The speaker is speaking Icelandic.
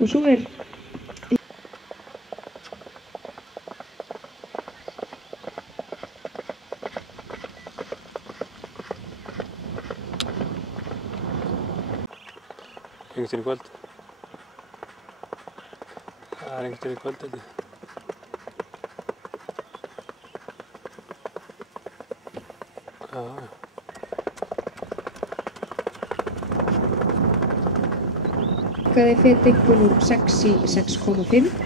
Og svo er einhvern tímann í kvöld. Það einhvern tímann í kvöld, held ég. Já. Hækkaði feteinkunn úr 6 í 6,5.